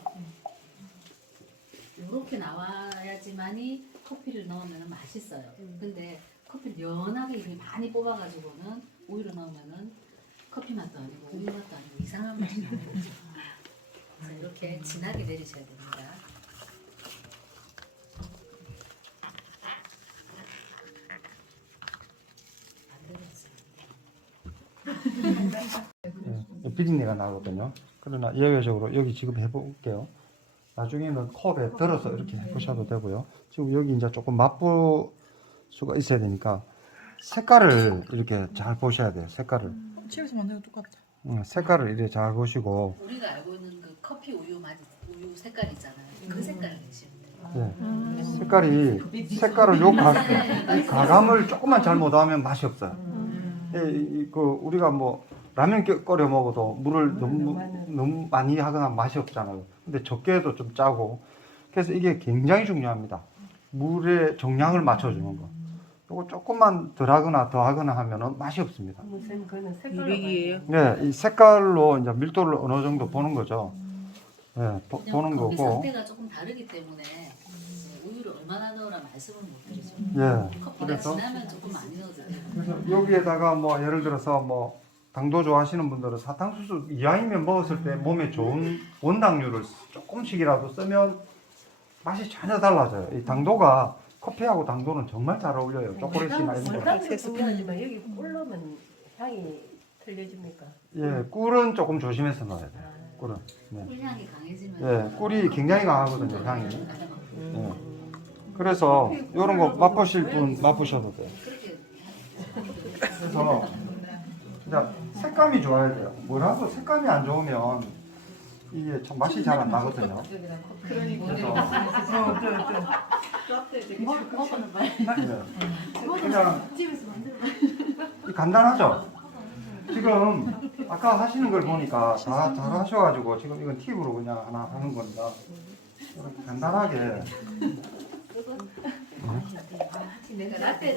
이렇게 나와야지만이 커피를 넣으면 맛있어요. 근데 커피를 연하게 이렇게 많이 뽑아가지고는 우유를 넣으면은 커피 맛도 아니고 우유 맛도 아니고 이상한 맛이 나는 거죠. 자, 이렇게 진하게 내리셔야 됩니다. 안 되겠어요. 비린내가 나거든요. 그러나 예외적으로 여기 지금 해볼게요. 나중에는 컵에 들어서 이렇게 해보셔도 되고요. 지금 여기 이제 조금 맛볼 수가 있어야 되니까 색깔을 이렇게 잘 보셔야 돼요. 색깔을. 집에서 만든 거 똑같아. 색깔을 이렇게 잘 보시고. 우리가 알고 있는 그 커피 우유 색깔 있잖아요. 그 색깔을 내시면 돼요. 네. 색깔을 이 가감을 조금만 잘못하면 맛이 없어요. 우리가 뭐 라면 끓여 먹어도 물을 너무 많이 하거나 맛이 없잖아요. 근데 적게 해도 좀 짜고. 그래서 이게 굉장히 중요합니다. 물의 정량을 맞춰주는 거. 이거 조금만 덜 하거나 더 하거나 하면은 맛이 없습니다. 유리기예요? 네, 이 색깔로 이제 밀도를 어느 정도 보는 거죠. 네, 보는 커피 거고. 상태가 조금 다르기 때문에 우유를 얼마나 넣으라 말씀을 못 드리죠. 예. 커피가 그래서 진하면 조금 많이 넣어도 돼요. 그래서 여기에다가 뭐 예를 들어서 뭐 당도 좋아하시는 분들은 사탕수수 이하이면 먹었을 때 몸에 좋은 원당류를 조금씩이라도 쓰면 맛이 전혀 달라져요. 이 당도가 커피하고 당도는 정말 잘 어울려요. 초콜릿이나 이런 거. 원당도 중요하지만 여기 꿀 넣으면 향이 틀려집니까? 예, 꿀은 조금 조심해서 넣어야 돼요. 꿀은. 네. 꿀향이 강해지면 예, 꿀이 굉장히 강하거든요, 향이. 예. 그래서 이런 거 맛보실 분 맛보셔도 돼요. 그렇게 그래서 진짜 색감이 좋아야 돼요. 뭐라도 색감이 안 좋으면 이게 참 맛이 잘 안 나거든요. 그래서 먹어는 봐요. 예. 그냥 간단하죠. 지금 아까 하시는 걸 보니까 다 잘 하셔가지고 지금 이건 팁으로 그냥 하나 하는 겁니다. 이렇게 간단하게. 내가 라떼